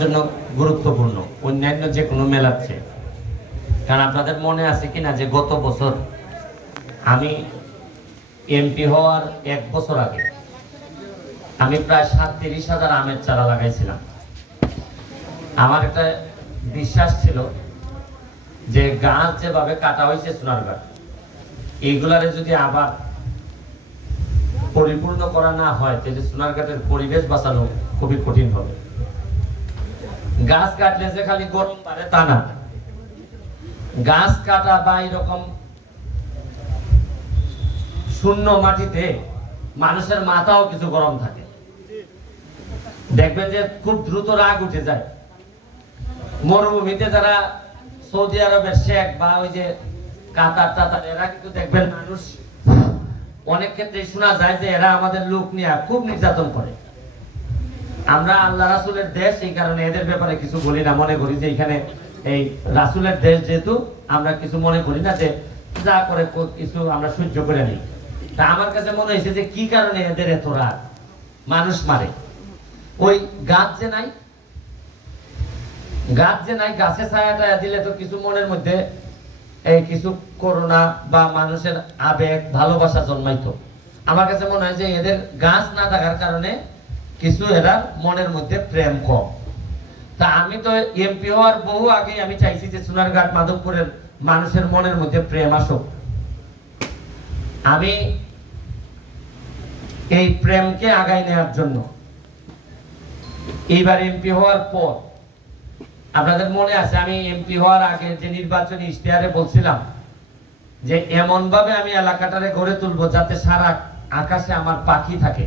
জন্য গুরুত্বপূর্ণ অন্যান্য যে কোনো মেলার চেয়ে। কারণ আপনাদের মনে আছে কিনা যে গত বছর আমি এমপি হওয়ার 1 বছর আগে আমি প্রায় 37,000 আমের চারা লাগাইছিলাম। আমার একটা বিশ্বাস ছিল যে গাছ যেভাবে কাটা হয়েছে সোনারগাঁ, এইগুলারে যদি আবার পরিপূর্ণ করা না হয় তাহলে সোনারগাঁটের পরিবেশ বাঁচানো খুবই কঠিন হবে। গাছ কাটলে যে খালি গরম বাড়ে তা না, গাছ কাটা বা এরকম শূন্য মাটিতে মানুষের মাথাও কিছু গরম থাকে। দেখবেন যে খুব দ্রুত রাগ উঠে যায়। মরুভূমিতে যারা সৌদি আরবের শেখ বা ওই যে কাতার টাতার, এরা কিন্তু দেখবেন মানুষ অনেক ক্ষেত্রে শোনা যায় যে এরা আমাদের লোক নিয়ে খুব নির্যাতন করে। আমরা আল্লাহ রাসূলের দেশ, এই কারণে এদের ব্যাপারে কিছু বলি না, মনে করি যে এখানে এই রাসূলের দেশ যেহেতু আমরা কিছু মনে করি না, যে যা করে কিছু আমরা সহ্য করে নিই। তা আমার কাছে মনে হয়েছে যে কি কারণে এদের এত রাগ, মানুষ মারে। ওই গাছ যে নাই, গাছে ছায়াটা দিলে তো কিছু মনের মধ্যে এই কিছু করুণা বা মানুষের আবেগ ভালোবাসা জন্মাইতো। আমার কাছে মনে হয় যে এদের গাছ না থাকার কারণে কিছু এরা মনের মধ্যে প্রেম কম। তা আমি তো এমপি হওয়ার বহু আগে আমি চাইছি যে সোনারঘাট মাধবপুরের মানুষের মনের মধ্যে প্রেম আসুক। আমি এই প্রেমকে আগায় নেওয়ার জন্য এইবার এমপি হওয়ার পর, আপনাদের মনে আছে আমি এমপি হওয়ার আগে যে নির্বাচনী ইশতেহারে বলছিলাম যে এমন ভাবে আমি এলাকাটারে গড়ে তুলবো যাতে সারা আকাশে আমার পাখি থাকে।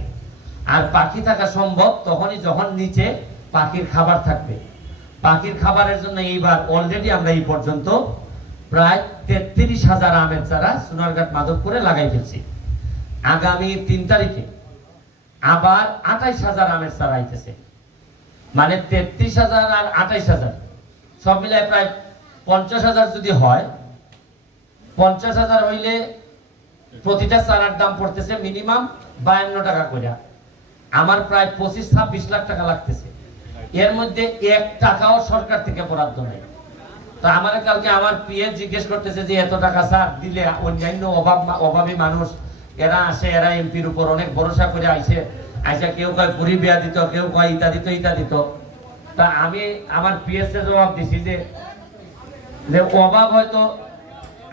আর পাখি থাকা সম্ভব তখনই যখন নিচে পাখির খাবার থাকবে। পাখির খাবারের জন্য এইবার অলরেডি আমরা এই পর্যন্ত প্রায় 33,000 আমের চারা সোনারঘাট মাধবপুরে লাগাই ফেলছি। আগামী 3 তারিখে আবার 28,000 আমের চারা আইতেছে। মানে 33,000 আর 28,000 সব মিলায় প্রায় 50,000 যদি হয়, 50,000 হইলে প্রতিটা চারার দাম পড়তেছে মিনিমাম 52 টাকা করে। আমার প্রায় 25-26 লাখ টাকা লাগতেছে। এর মধ্যে 1 টাকাও সরকার থেকে বরাদ্দ নাই। তো আমার কালকে আমার পিএ জিজ্ঞেস করতেছে যে এত টাকা স্যার দিলে অন্যান্য অভাবী মানুষ এরা আসে, এরা এমপির উপর অনেক ভরসা করে আইসা কেউ কয় পুরি বিয়া দিত, কেউ কয় ইটা দিত। তা আমি আমার পিএস এর জবাব দিছি যে অভাব হয়তো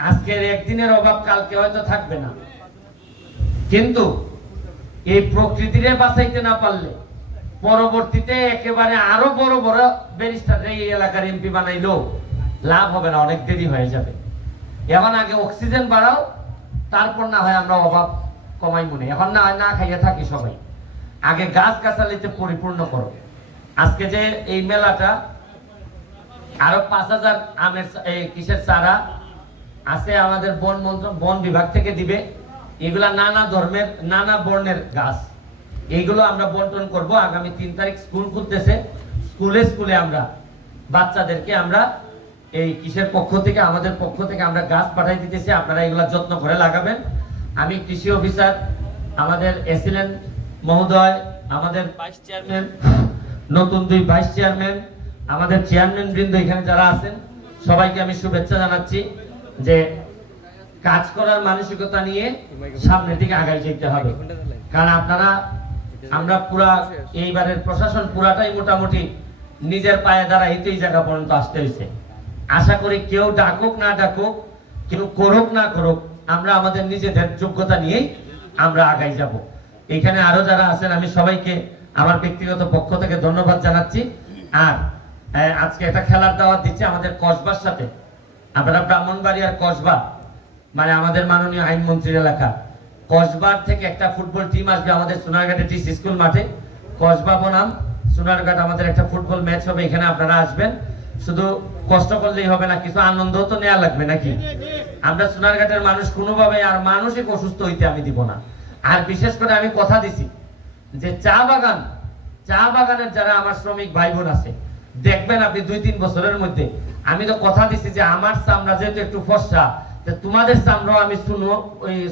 আজকের একদিনের অভাব কালকে হয়তো থাকবে না, কিন্তু এই প্রকৃতিরে বাঁচাইতে না পারলে পরবর্তীতে একেবারে আরো বড় বড় ব্যারিস্টার এই এলাকার এমপি বানাইলো লাভ হবে না, অনেক দেরি হয়ে যাবে। এখন আগে অক্সিজেন বাড়াও, তারপর না হয় আমরা অভাব কমাই মনে। এখন না হয় না খাইয়ে থাকি সবাই, আগে গাছ গাছালিতে পরিপূর্ণ করো। আজকে যে এই মেলাটা আরো 5,000 আমের কিসের চারা আছে আমাদের বন বিভাগ থেকে দিবে। এগুলা নানা ধর্মের নানা বর্ণের গাছ, এইগুলো আমরা বন্টন করব। আগামী 3 তারিখ স্কুল খুলতেছে, স্কুলে আমরা বাচ্চাদেরকে আমরা এই কিসের পক্ষ থেকে, আমাদের পক্ষ থেকে আমরা গাছ পাঠাই দিতেছি। আপনারা এগুলা যত্ন করে লাগাবেন। আমি কৃষি অফিসার, আমাদের এসিলেন মহোদয়, আমাদের ভাইস চেয়ারম্যান, নতুন 2 ভাইস চেয়ারম্যান, আমাদের চেয়ারম্যান বৃন্দ এখানে যারা আছেন সবাইকে আমি শুভেচ্ছা জানাচ্ছি যে কাজ করার মানসিকতা নিয়ে সামনের দিকে আগায় যেতে হবে। কারণ আমরা পুরা এইবারের প্রশাসন পুরাটাই মোটামুটি নিজের পায়ে দাঁড়াইতে এই জায়গা পর্যন্ত আসতে হয়েছে। আশা করি কেউ ডাকুক না ডাকুক, কেউ করুক না করুক, আমরা আমাদের নিজেদের যোগ্যতা নিয়েই আমরা আগাই যাব। এখানে আরো যারা আছেন আমি সবাইকে আমার ব্যক্তিগত পক্ষ থেকে ধন্যবাদ জানাচ্ছি। আর আজকে একটা খেলার দাওয়াত দিচ্ছি আমাদের কসবার সাথে। আপনারা ব্রাহ্মণবাড়িয়ার কসবা মানে আমাদের মাননীয় আইনমন্ত্রীর এলাকা, কসবার থেকে একটা ফুটবল টিম আসবে আমাদের সোনারঘাটে টিস স্কুল মাঠে। কসবা বনাম সোনারঘাট আমাদের একটা ফুটবল ম্যাচ হবে, এখানে আপনারা আসবেন। শুধু কষ্ট করলেই হবে না, কিছু আনন্দও তো নেওয়া লাগবে নাকি? আমরা সোনারঘাটের মানুষ কোনোভাবে আর মানসিক অসুস্থ হইতে আমি দিব না। আর বিশেষ করে আমি কথা দিছি যে চা বাগানের যারা আমার শ্রমিক ভাই বোন আছে, দেখবেন আপনি 2-3 বছরের মধ্যে, আমি তো কথা দিছি যে আমার চামড়া যেহেতু একটু ফর্সা, তোমাদের চামড়াও আমি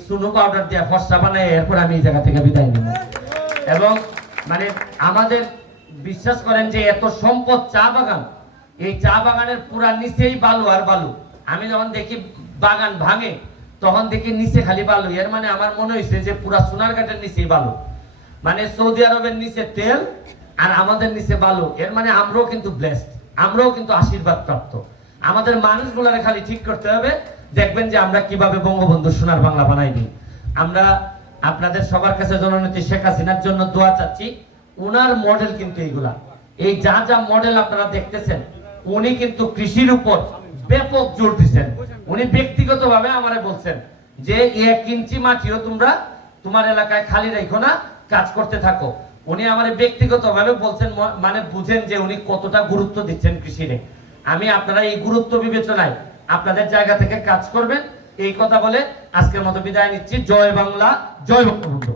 সুনো পাউডার দিয়ে ফর্সা বানাই, এরপর আমি এই জায়গা থেকে বিদায় নিব। এবং মানে আমাদের বিশ্বাস করেন যে এত সম্পদ চা বাগান, এই চা বাগানের পুরা নিচেই বালু আর বালু। আমি যখন দেখি বাগান ভাঙে তখন দেখি নিচে খালি বালু, এর মানে আমার মনে হয়েছে যে পুরা সোনারঘাটের নিচেই বালু, মানে সৌদি আরবের নিচে তেল আর আমাদের নিচে বালু। এর মানে আমরাও কিন্তু ব্লেসড, আমরাও কিন্তু আশীর্বাদ প্রাপ্ত। আমাদের মানুষগুলোরে খালি ঠিক করতে হবে, দেখবেন যে আমরা কিভাবে বঙ্গবন্ধু সোনার বাংলা বানাই দিই। আমরা আপনাদের সবার কাছে জননেত্রী শেখ হাসিনার জন্য দোয়া চাচ্ছি। উনার মডেল কিন্তু এইগুলা, এই যা যা মডেল আপনারা দেখতেছেন, উনি কিন্তু কৃষির উপর ব্যাপক জোর দিচ্ছেন। উনি ব্যক্তিগতভাবে আমারে বলছেন যে 1 ইঞ্চি মাটিও তোমরা তোমার এলাকায় খালি রাখো না, কাজ করতে থাকো। উনি আমারে ব্যক্তিগতভাবে বলছেন, মানে বুঝেন যে উনি কতটা গুরুত্ব দিচ্ছেন কৃষিরে। আমি আপনারা এই গুরুত্ব বিবেচনায় আপনাদের জায়গা থেকে কাজ করবেন, এই কথা বলে আজকের মতো বিদায় নিচ্ছি। জয় বাংলা, জয় বঙ্গবন্ধু।